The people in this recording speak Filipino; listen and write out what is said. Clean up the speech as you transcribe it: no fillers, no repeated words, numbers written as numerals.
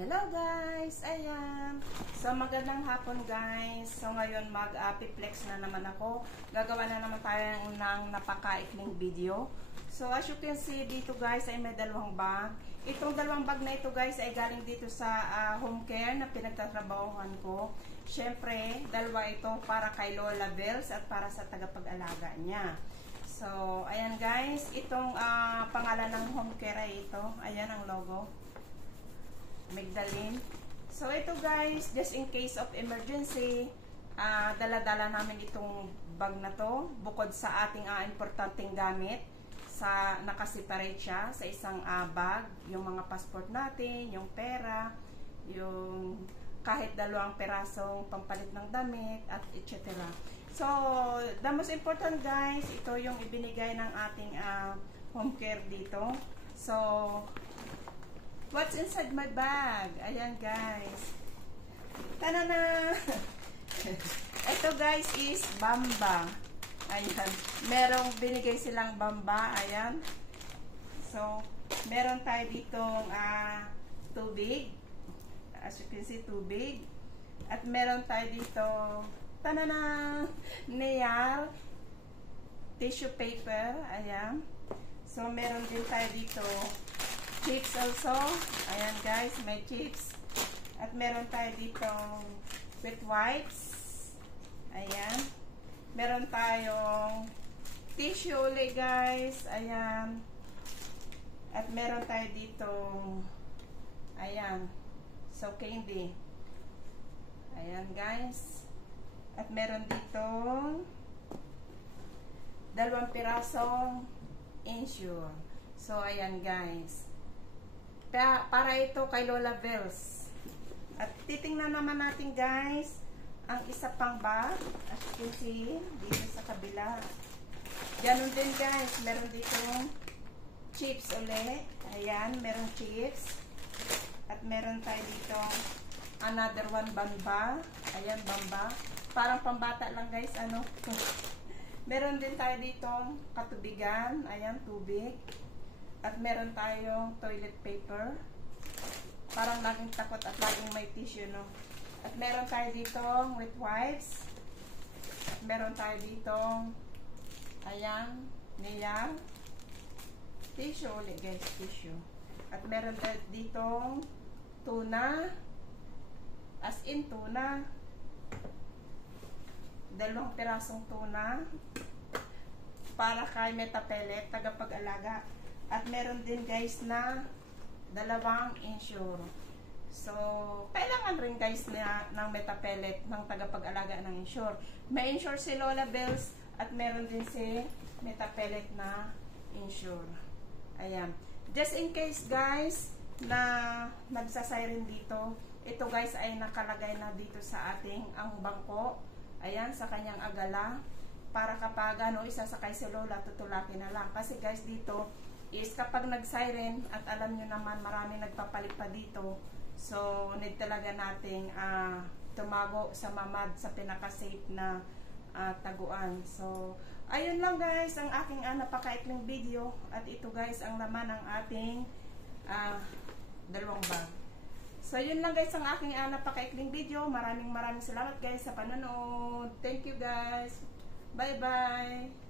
Hello guys! Ayan! So magandang hapon guys. So ngayon mag-piplex na naman ako. Gagawa na naman tayo ng napakaikling video. So as you can see dito guys ay may dalawang bag. Itong dalawang bag na ito guys ay galing dito sa home care na pinagtatrabahuhan ko. Syempre, dalawa ito para kay Lola Bells at para sa tagapag-alaga niya. So ayan guys, itong pangalan ng home care ay ito. Ayan ang logo. Magdalene. So ito guys, just in case of emergency, dala-dala namin itong bag na to bukod sa ating importanteng gamit sa nakaseparate siya sa isang bag, yung mga passport natin, yung pera, yung kahit dalawang perasong pampalit ng damit at etc. So the most important guys, ito yung ibinigay ng ating home care dito. So what's inside my bag? Ayan guys. Tanana! Ito guys is Bamba. Ayan. Merong binigay silang Bamba. Ayan. So, meron tayo ditong tubig. As you can see, tubig. At meron tayo dito tanana! Nail tissue paper. Ayan. So, meron din tayo dito chips also. Ayan guys, may chips. At meron tayo dito wet wipes. Ayan. Meron tayong tissue ulit guys. Ayan. At meron tayo dito ayan. So candy. Ayan guys. At meron dito dalawang pirasong Ensure. So ayan guys. Para ito kay Lola Bells. At titingnan naman natin guys ang isa pang bag. As you can see, dito sa kabila. Ganun din guys. Meron dito chips ulit. Ayan, meron chips. At meron tayo dito another one Bamba. Ayan, Bamba. Parang pambata lang guys. Ano? Meron din tayo dito katubigan. Ayan, tubig. At meron tayong toilet paper. Parang laging takot at laging may tissue, no? At meron tayo dito wet wipes. At meron tayo dito ayan, niya. Tissue ulit guys, tissue. At meron tayo dito tuna. As in tuna. Dalawang pirasong tuna. Para kay Metapellet, tagapag-alaga. At meron din guys na dalawang Ensure. So, kailangan rin guys na ng Metapellet ng tagapag-alaga ng Ensure. May Ensure si Lola Bells at meron din si Metapellet na Ensure. Ayan. Just in case guys na nagsasiren dito, ito guys ay nakalagay na dito sa ating ang bangko. Ayan, sa kanyang agala. Para kapag isasakay si Lola, tutulakin na lang. Kasi guys dito is kapag nag-siren at alam nyo naman marami nagpapalit pa dito, so need talaga nating tumago sa mamad sa pinaka-safe na taguan. So ayun lang guys ang aking napakaikling video. At ito guys ang laman ng ating dalawang bag. So yun lang guys ang aking napakaikling video. Maraming salamat guys sa panonood. Thank you guys. Bye bye.